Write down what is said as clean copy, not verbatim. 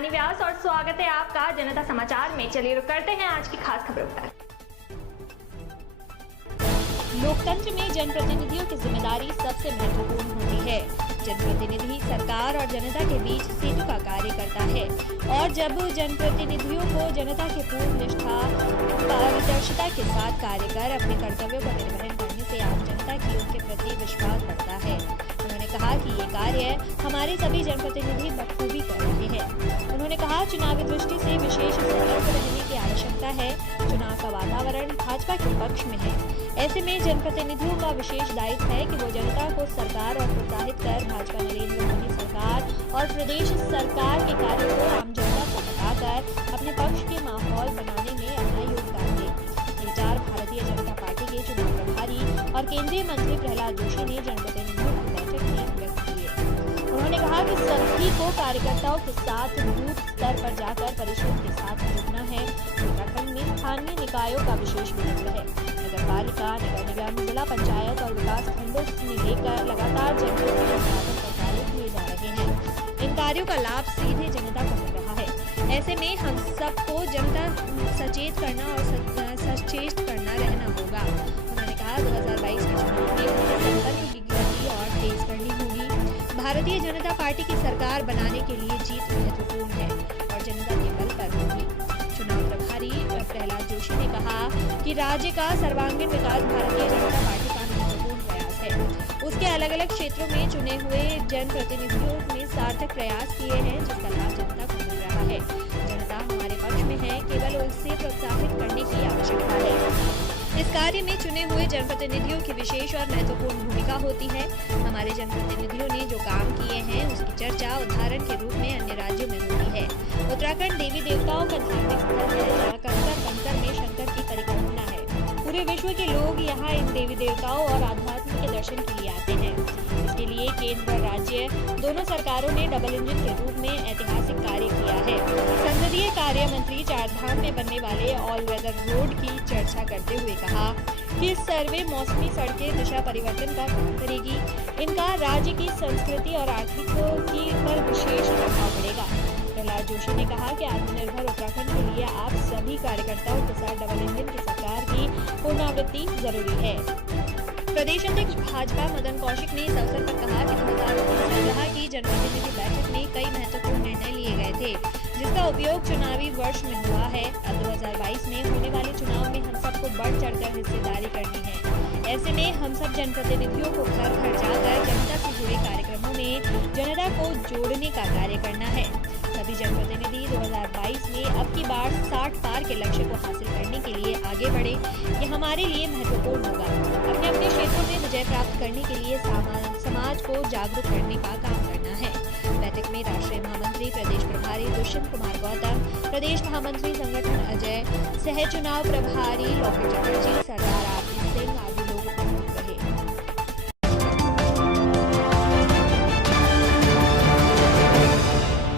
रानी व्यास और स्वागत है आपका जनता समाचार में। चलिए रुक करते हैं आज की खास खबरों पर। लोकतंत्र में जनप्रतिनिधियों की जिम्मेदारी सबसे महत्वपूर्ण होती है। जनप्रतिनिधि सरकार और जनता के बीच सेतु का कार्य करता है और जब जनप्रतिनिधियों को जनता के पूर्ण निष्ठा पारदर्शिता के साथ कार्य कर अपने कर्तव्यों का निर्वहन करने से आम जनता की उनके प्रति विश्वास बढ़ता है। उन्होंने कहा कि ये कार्य हमारे सभी जनप्रतिनिधि बखूबी कर रहे हैं। उन्होंने कहा, चुनावी दृष्टि से विशेष सतर्क रहने की आवश्यकता है। चुनाव का वातावरण भाजपा के पक्ष में है। ऐसे में जनप्रतिनिधियों का विशेष दायित्व है कि वो जनता को सरकार और प्रोत्साहित कर भाजपा नरेंद्र मोदी सरकार और प्रदेश सरकार के कार्यों को आम जनता को बताकर अपने पक्ष के माहौल बनाने में अपना योगदान दे। ये विचार भारतीय जनता पार्टी के चुनाव प्रभारी और केंद्रीय मंत्री प्रहलाद जोशी ने जनप्रतिनिधियों की बैठक में व्यक्त किए। उन्होंने कहा कि सभी को कार्यकर्ताओं के साथ बूथ स्तर पर जाकर परिश्रम के साथ जुटना है। उत्तराखंड में स्थानीय निकायों का विशेष महत्व है। नगरपालिका, नगर निगम, जिला पंचायत और विकास खंडों से लेकर लगातार जनप्रतिनिधि पर कार्य किए जा रहे हैं। इन कार्यों का लाभ सीधे जनता को मिल रहा है। ऐसे में हम सबको जनता सचेत करना और सचेत करना रहना होगा। उन्होंने कहा, 2022 के चुनाव में संपर्क की गति और तेज करनी होगी। भारतीय जनता पार्टी की सरकार बनाने के लिए जीत महत्वपूर्ण है और जनता के बल पर होगी। चुनाव प्रभारी प्रहलाद जोशी ने कहा कि राज्य का सर्वांगीण विकास भारतीय जनता पार्टी का महत्वपूर्ण प्रयास है। उसके अलग अलग क्षेत्रों में चुने हुए जनप्रतिनिधियों ने सार्थक प्रयास किए हैं, जिसका लाभ जनता को मिल रहा है। जनता हमारे पक्ष में है, केवल उसे प्रोत्साहित करने की आवश्यकता है। इस कार्य में चुने हुए जनप्रतिनिधियों की विशेष और महत्वपूर्ण भूमिका होती है। हमारे जनप्रतिनिधियों ने जो काम किए हैं उसकी चर्चा उदाहरण के रूप में अन्य राज्यों में होती है। उत्तराखंड देवी देवताओं का धार्मिक स्थल है, जहाँ कंकर में शंकर की परिकल्पना है। पूरे विश्व के लोग यहाँ इन देवी देवताओं और आध्यात्म के दर्शन के लिए आते हैं। इसके लिए केंद्र और राज्य दोनों सरकारों ने डबल इंजन के रूप में ऐतिहासिक कार्य किया है। संसदीय कार्य मंत्री चारधाम में बनने वाले ऑल वेदर रोड की चर्चा करते हुए कहा कि सर्वे मौसमी सड़कें दिशा परिवर्तन का काम करेगी। इनका राज्य की संस्कृति और आर्थिक की पर विशेष प्रभाव पड़ेगा। प्रहलाद जोशी ने कहा कि आत्मनिर्भर उत्तराखंड के लिए आप सभी कार्यकर्ताओं के साथ डबल इंजन की सरकार की पुनरावृत्ति जरूरी है। प्रदेश अध्यक्ष भाजपा मदन कौशिक ने इस अवसर पर कहा कि 2019 की जनप्रतिनिधि बैठक में कई महत्वपूर्ण निर्णय लिए गए थे, जिसका उपयोग चुनावी वर्ष में हुआ है। अब 2022 में होने वाले चुनाव में हम सबको बढ़ चढ़कर हिस्सेदारी करनी है। ऐसे में हम सब जनप्रतिनिधियों को घर घर जाकर जनता से जुड़े कार्यक्रमों में जनता को जोड़ने का कार्य करना है। सभी जनप्रतिनिधि 2022 में अब की बार 60 पार के लक्ष्य को हासिल करने के लिए आगे बढ़े। ये हमारे लिए महत्वपूर्ण होगा। अपने अपने क्षेत्रों में विजय प्राप्त करने के लिए समाज को जागरूक करने का काम करना है। बैठक में राष्ट्रीय महामंत्री प्रदेश प्रभारी दुष्यंत कुमार गौतम, प्रदेश महामंत्री संगठन अजय, सह चुनाव प्रभारी लौकिक चक्र,